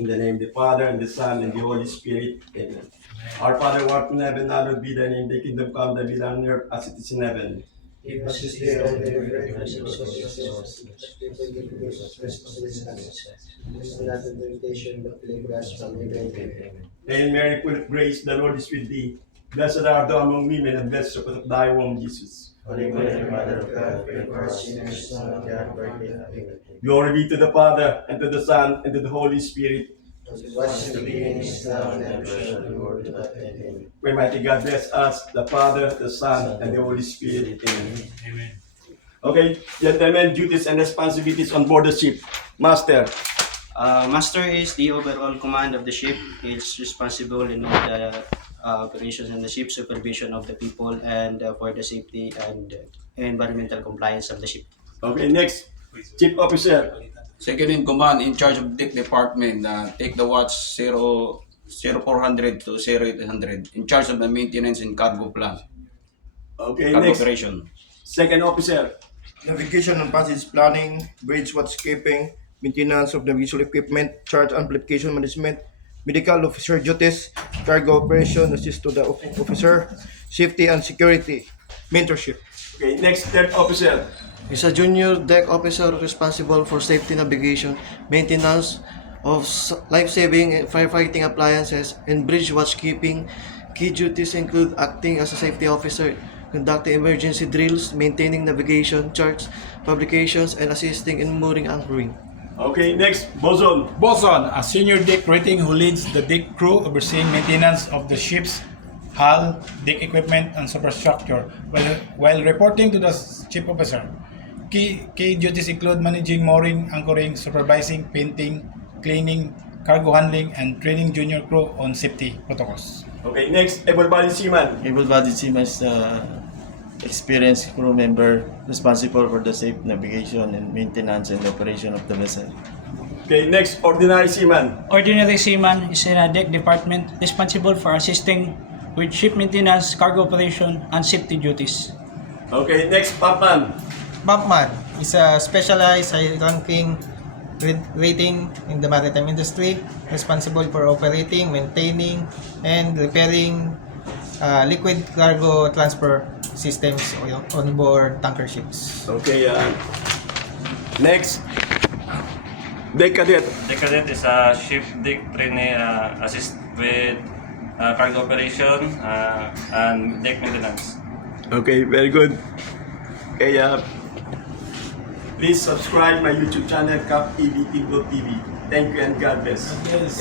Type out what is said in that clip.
In the name of the Father, and the Son, and the Holy Spirit. Amen. Our Father, who art in heaven, hallowed be thy name. Thy kingdom come, thy will be done on earth as it is in heaven. Give us this day our daily bread, and forgive us our trespasses, as we forgive those who trespass against us. Lead us not into temptation, but deliver us from evil. Amen. Hail Mary, full of grace, the Lord is with thee. Blessed art thou among women, and blessed is the fruit of thy womb, Jesus. Holy Mary, Mother of God, pray for us sinners, now and at the hour of our death. Amen. Glory be to the Father, and to the Son, and to the Holy Spirit. As it was in the beginning, is now, and ever shall be, world without end. Amen. May mighty God bless us, the Father, the Son, and the Holy Spirit. Amen. Amen. Okay, gentlemen, duties and responsibilities on board the ship. Master. Master is the overall command of the ship. He's responsible in all the operations in the ship, supervision of the people, and for the safety and environmental compliance of the ship. Okay, next. Chief Officer. Second in command, in charge of deck department, take the watch 0400 to 0800, in charge of the maintenance and cargo plan, Okay, cargo next. operation. Second Officer. Navigation and passage planning, bridge watchkeeping, maintenance of the visual equipment, charge amplification management, medical officer duties, cargo operation, assist to the officer, safety and security, mentorship. Okay, next. Third Officer. Is a junior deck officer responsible for safety navigation, maintenance of life-saving and firefighting appliances, and bridge watchkeeping. Key duties include acting as a safety officer, conducting emergency drills, maintaining navigation charts, publications, and assisting in mooring anchoring. Okay, next. Boson. Boson, a senior deck rating who leads the deck crew overseeing maintenance of the ship's hull, deck equipment, and superstructure while reporting to the chief officer. Key duties include managing mooring, anchoring, supervising, painting, cleaning, cargo handling, and training junior crew on safety protocols. Okay, next. Able-bodied seaman. Able-bodied seaman is experienced crew member responsible for the safe navigation and maintenance and operation of the vessel. Okay, next. Ordinary seaman. Ordinary seaman is in a deck department responsible for assisting with ship maintenance, cargo operation, and safety duties. Okay, next. Papman. Bumpman is a specialized high-ranking rating in the maritime industry, responsible for operating, maintaining, and repairing liquid cargo transfer systems on board tanker ships. Okay, next. Deck cadet. The cadet is a ship deck trainee, assist with cargo operation and deck maintenance. Okay, very good. Okay, please subscribe my YouTube channel, CapEVT TV. Thank you and God bless. Yes.